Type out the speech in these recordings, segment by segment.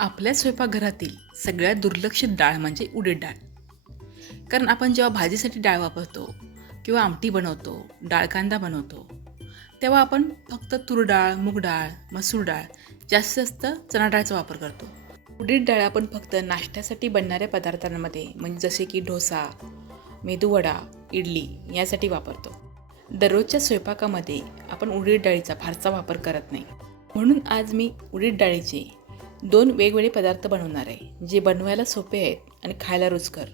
आपल्या स्वयंपाकघरातील सगळ्यात दुर्लक्षित डाळ म्हणजे उडीद डाळ. कारण आपण जेव्हा भाजीसाठी डाळ वापरतो किंवा आमटी बनवतो, डाळ कांदा बनवतो, तेव्हा आपण फक्त तूर डाळ, मूग डाळ, मसूर डाळ, जास्तीत जास्त चणा डाळचा वापर करतो. उडीद डाळ आपण फक्त नाश्त्यासाठी बनणाऱ्या पदार्थांमध्ये म्हणजे जसे की डोसा, मेदूवडा, इडली यासाठी वापरतो. दररोजच्या स्वयंपाकामध्ये आपण उडीद डाळीचा फारसा वापर करत नाही. म्हणून आज मी उडीद डाळीचे 2 वेगवेगळे पदार्थ बनवणार आहे, जे बनवायला सोपे आहेत आणि खायला रुचकर.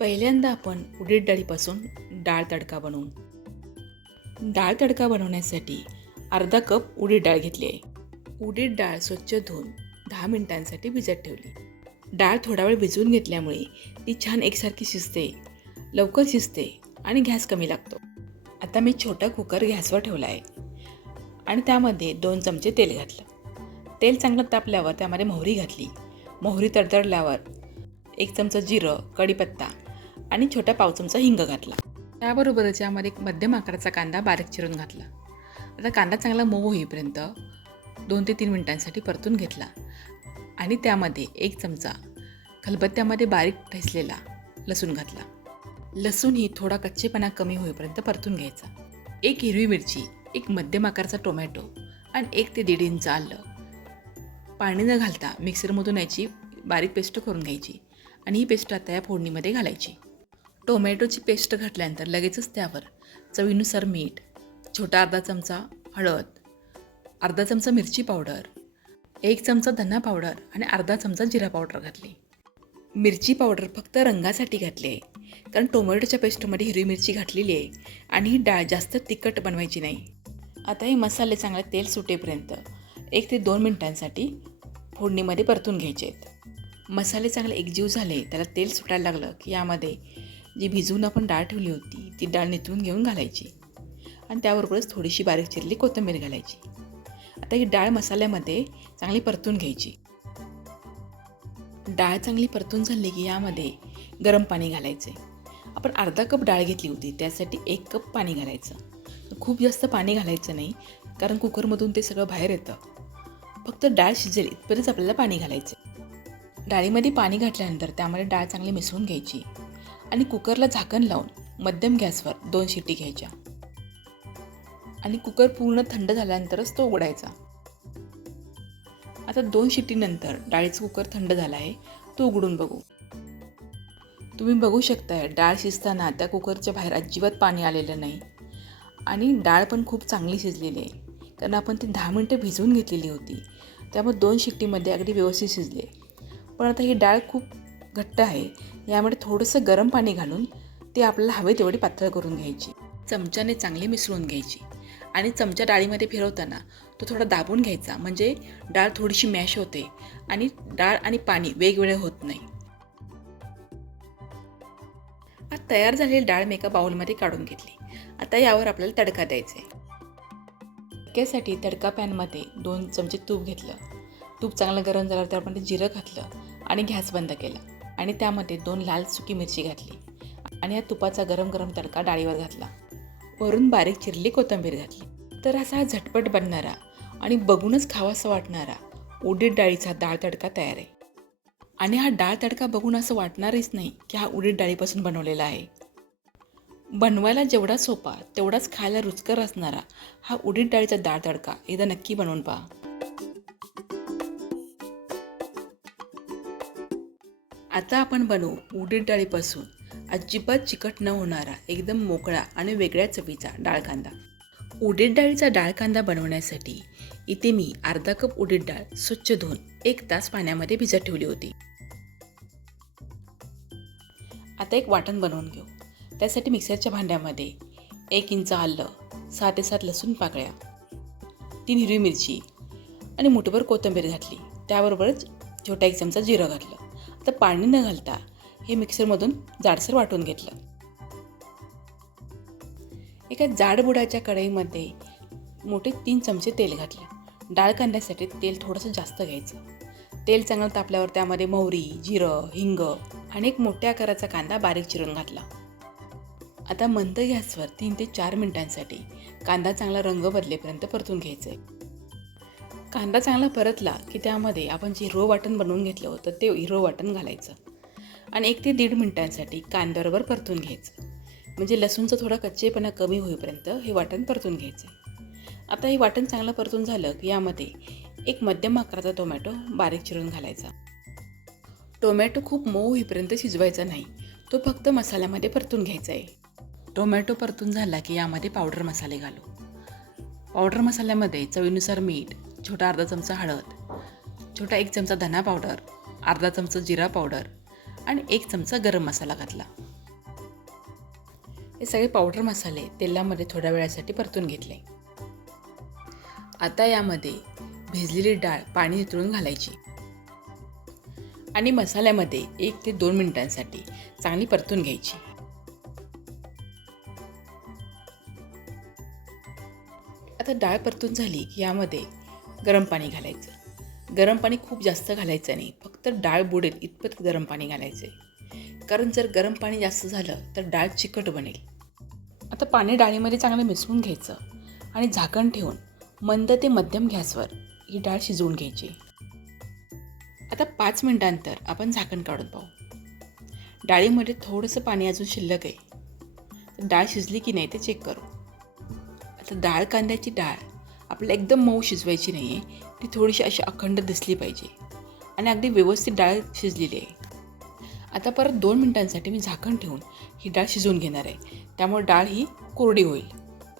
पहिल्यांदा आपण उडीद डाळीपासून डाळ तडका बनवू. डाळ तडका बनवण्यासाठी अर्धा कप उडीद डाळ घेतली आहे. उडीद डाळ स्वच्छ धुवून 10 मिनिटांसाठी भिजत ठेवली. डाळ थोडा वेळ भिजवून घेतल्यामुळे ती छान एकसारखी शिजते, लवकर शिजते आणि गॅस कमी लागतो. आता मी छोटा कुकर गॅसवर ठेवला आहे आणि त्यामध्ये 2 चमचे तेल घातलं. तेल चांगलं तापल्यावर त्यामध्ये मोहरी घातली. मोहरी तडतडल्यावर 1 चमचा जिरं, कढीपत्ता आणि छोटा पाव चमचा हिंग घातला. त्याबरोबरच यामध्ये एक मध्यम आकाराचा कांदा बारीक चिरून घातला. आता कांदा चांगला मऊ होईपर्यंत 2 ते 3 मिनिटांसाठी परतून घेतला आणि त्यामध्ये 1 चमचा खलबत्त्यामध्ये बारीक ठेचलेला लसूण घातला. लसूण ही थोडा कच्चेपणा कमी होईपर्यंत परतून घ्यायचा. 1 हिरवी मिरची, 1 मध्यम आकाराचा टोमॅटो आणि 1 ते 1.5 इंच आलं पाणी न घालता मिक्सरमधून याची बारीक पेस्ट करून घ्यायची आणि ही पेस्ट आता या फोडणीमध्ये घालायची. टोमॅटोची पेस्ट घातल्यानंतर लगेचच त्यावर चवीनुसार मीठ, छोटा अर्धा चमचा हळद, अर्धा चमचा मिरची पावडर, 1 चमचा धना पावडर आणि अर्धा चमचा जिरा पावडर घातली. मिरची पावडर फक्त रंगासाठी घातली आहे, कारण टोमॅटोच्या पेस्टमध्ये हिरवी मिरची घातलेली आहे आणि ही डाळ जास्त तिखट बनवायची नाही. आता हे मसाले चांगले तेल सुटेपर्यंत 1 ते 2 मिनिटांसाठी फोडणीमध्ये परतून घ्यायचे आहेत. मसाले चांगले एकजीव झाले, त्याला तेल सुटायला लागलं की यामध्ये जी भिजवून आपण डाळ ठेवली होती ती डाळ निथळून घेऊन घालायची आणि त्याबरोबरच थोडीशी बारीक चिरलेली कोथिंबीर घालायची. आता ही डाळ मसाल्यामध्ये चांगली परतून घ्यायची. डाळ चांगली परतून झाली की यामध्ये गरम पाणी घालायचे. आपण अर्धा कप डाळ घेतली होती, त्यासाठी 1 कप पाणी घालायचं. खूप जास्त पाणी घालायचं नाही, कारण कुकरमधून ते सगळं बाहेर येतं. फक्त डाळ शिजेल इथपर्यंत आपल्याला पाणी घालायचं. डाळीमध्ये पाणी घातल्यानंतर त्यामध्ये डाळ चांगली मिसळून घ्यायची आणि कुकरला झाकण लावून मध्यम गॅसवर 2 शिटी घ्यायच्या आणि कुकर पूर्ण थंड झाल्यानंतरच तो उघडायचा. आता 2 शिट्टीनंतर डाळीचं कुकर थंड झाला आहे, तो उघडून बघू. तुम्ही बघू शकताय डाळ शिजताना त्या कुकरच्या बाहेर अजिबात पाणी आलेलं नाही आणि डाळ पण खूप चांगली शिजलेली आहे, कारण आपण ती 10 मिनटं भिजवून घेतलेली होती. त्यामुळे 2 शिट्टीमध्ये अगदी व्यवस्थित शिजले. पण आता ही डाळ खूप घट्ट आहे, यामध्ये थोडंसं गरम पाणी घालून ती आपल्याला हवे तेवढी पातळ करून घ्यायची. चमच्याने चांगली मिसळून घ्यायची आणि चमचा डाळीमध्ये फिरवताना तो थोडा दाबून घ्यायचा, म्हणजे डाळ थोडीशी मॅश होते आणि डाळ आणि पाणी वेगवेगळे होत नाही. आता तयार झालेली डाळ मी एका बाउलमध्ये काढून घेतली. आता यावर आपल्याला तडका द्यायचा आहे. तडक्यासाठी तडका पॅनमध्ये 2 चमचे तूप घेतलं. तूप चांगलं गरम झाल्यावर आपण ते जिरं घातलं आणि गॅस बंद केला आणि त्यामध्ये 2 लाल सुकी मिरची घातली आणि या तुपाचा गरम गरम तडका डाळीवर घातला. वरून बारीक चिरली कोथिंबीर घातली. तर असा हा झटपट बनणारा आणि बघूनच खावासा वाटणारा उडीद डाळीचा डाळ तडका तयार आहे. आणि हा डाळ तडका बघून असं वाटणारच नाही की हा उडीद डाळीपासून बनवलेला आहे. बनवायला जेवढा सोपा तेवढाच खायला रुचकर असणारा हा उडीद डाळीचा डाळ तडका एकदा नक्की बनवून पहा. आता आपण बनवू उडीद डाळीपासून अजिबात चिकट न होणारा एकदम मोकळा आणि वेगळ्या चवीचा डाळ कांदा. उडीद डाळीचा डाळ कांदा बनवण्यासाठी इथे मी अर्धा कप उडीद डाळ स्वच्छ धुवून 1 तास पाण्यामध्ये भिजत ठेवली होती. आता एक वाटण बनवून घेऊ. त्यासाठी मिक्सरच्या भांड्यामध्ये 1 इंच आलं, 6 ते 7 लसूण पाकळ्या, 3 हिरवी मिरची आणि मुठभर कोथिंबीर घातली. त्याबरोबरच छोटा 1 चमचा जिरं घातलं. आता पाणी न घालता हे मिक्सरमधून जाडसर वाटून घेतलं. एका जाड बुडाच्या कढईमध्ये मोठे 3 चमचे तेल घातले. डाळ कांद्यासाठी तेल थोडंसं जास्त घ्यायचं. तेल चांगलं तापल्यावर त्यामध्ये मोहरी, जिरं, हिंग आणि एक मोठ्या आकाराचा कांदा बारीक चिरून घातला. आता मंद गॅसवर 3 ते 4 मिनिटांसाठी कांदा चांगला रंग बदलेपर्यंत परतून घ्यायचा आहे. कांदा चांगला परतला की त्यामध्ये आपण जे हिरवं वाटण बनवून घेतलं होतं ते हिरवं वाटण घालायचं आणि 1 ते 1.5 मिनिटांसाठी कांद्याबरोबर परतून घ्यायचं. म्हणजे लसूणचा थोडा कच्चेपणा कमी होईपर्यंत हे वाटण परतून घ्यायचं आहे. आता हे वाटण चांगलं परतून झालं की यामध्ये एक मध्यम आकाराचा टोमॅटो बारीक चिरून घालायचा. टोमॅटो खूप मऊ होईपर्यंत शिजवायचा नाही, तो फक्त मसाल्यामध्ये परतून घ्यायचा आहे. टोमॅटो परतून झाला की यामध्ये पावडर मसाले घालू. पावडर मसाल्यामध्ये चवीनुसार मीठ, छोटा अर्धा चमचा हळद, छोटा 1 चमचा धना पावडर, अर्धा चमचा जिरा पावडर आणि 1 चमचा गरम मसाला घातला. हे सगळे पावडर मसाले तेलामध्ये थोड्या वेळासाठी परतून घेतले. आता यामध्ये भिजलेली डाळ पाणी नितळून घालायची आणि मसाल्यामध्ये 1 ते 2 मिनिटांसाठी चांगली परतून घ्यायची. आता डाळ परतून झाली की यामध्ये गरम पाणी घालायचं. गरम पाणी खूप जास्त घालायचं नाही, फक्त डाळ बुडेल इतपत गरम पाणी घालायचं आहे. कारण जर गरम पाणी जास्त झालं तर डाळ चिकट बनेल. आता पाणी डाळीमध्ये चांगलं मिसळून घ्यायचं आणि झाकण ठेवून मंद ते मध्यम गॅसवर ही डाळ शिजवून घ्यायची. आता 5 मिनिटांनंतर आपण झाकण काढून पाहू. डाळीमध्ये थोडंसं पाणी अजून शिल्लक आहे, तर डाळ शिजली की नाही ते चेक करू. आता कांद्याची डाळ आपल्याला एकदम मऊ शिजवायची नाही आहे, ती थोडीशी अशी अखंड दिसली पाहिजे आणि अगदी व्यवस्थित डाळ शिजलेली आहे. आता परत 2 मिनिटांसाठी मी झाकण ठेवून ही डाळ शिजवून घेणार आहे, त्यामुळे डाळ ही कोरडी होईल.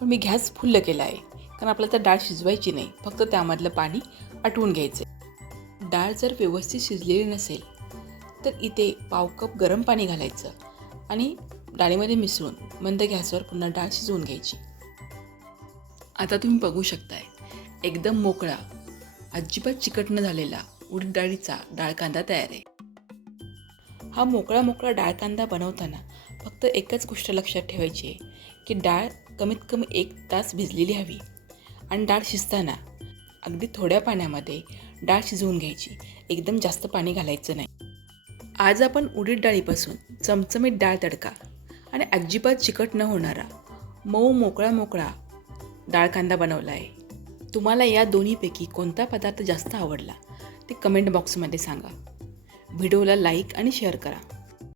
पण मी गॅस फुल्ल केला आहे, कारण आपल्याला तर डाळ शिजवायची नाही, फक्त त्यामधलं पाणी आटवून घ्यायचं आहे. डाळ जर व्यवस्थित शिजलेली नसेल तर इथे पाव कप गरम पाणी घालायचं आणि डाळीमध्ये मिसळून मंद गॅसवर पुन्हा डाळ शिजवून घ्यायची. आता तुम्ही बघू शकताय, एकदम मोकळा, अजिबात चिकट न झालेला उडीद डाळीचा डाळ कांदा तयार आहे. हा मोकळा डाळ कांदा बनवताना फक्त एकच गोष्ट लक्षात ठेवायची आहे की डाळ कमीत कमी 1 तास भिजलेली हवी आणि डाळ शिजताना अगदी थोड्या पाण्यामध्ये डाळ शिजवून घ्यायची, एकदम जास्त पाणी घालायचं नाही. आज आपण उडीद डाळीपासून चमचमीत डाळ तडका आणि अजिबात चिकट न होणारा मऊ मोकळा डाळ कांदा बनवला आहे. तुम्हाला या दोन्हीपैकी कोणता पदार्थ जास्त आवडला ते कमेंट बॉक्समध्ये सांगा. व्हिडिओला लाईक आणि शेअर करा.